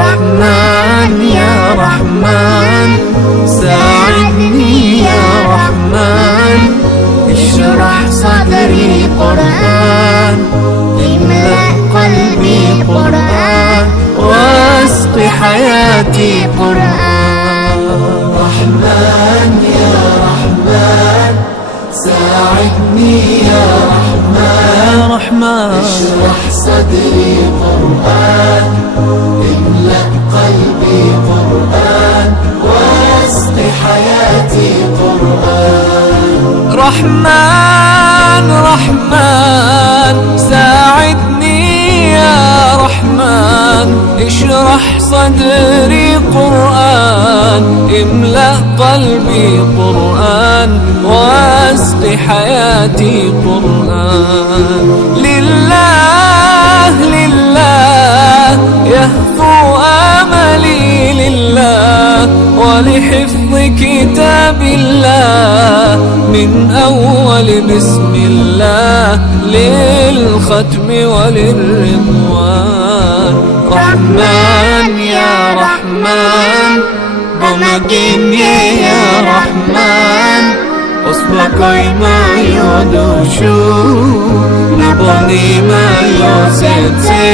رحمن يا رحمن ساعدني يا رحمن، اشرح صدري قرآن، املأ قلبي قرآن، واسق حياتي قرآن. رحمن يا رحمن ساعدني يا رحمن، اشرح صدري قرآن، املأ قلبي قرآن، واسق حياتي قرآن. رحمن رحمن ساعدني يا رحمن، اشرح صدري قرآن، املأ قلبي قرآن، واسق حياتي قرآن. لله لله يهفو آملي لله، ولحفظ كتاب الله من أول بسم الله للختم وللرضوان. رحمن يا رحمن بمجيني يا رحمن، أصبحي ما يدوشو نبني ما يوسيتي